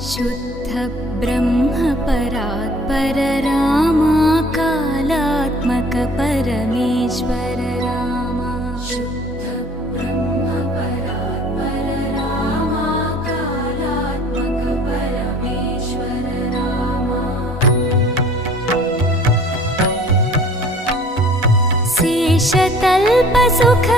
शुद्ध ब्रह्म परात्पर रामा कालात्मक परमेश्वर रामा शुद्ध ब्रह्म परात्पर रामा कालात्मक परमेश्वर रामा शेषतल्प सुख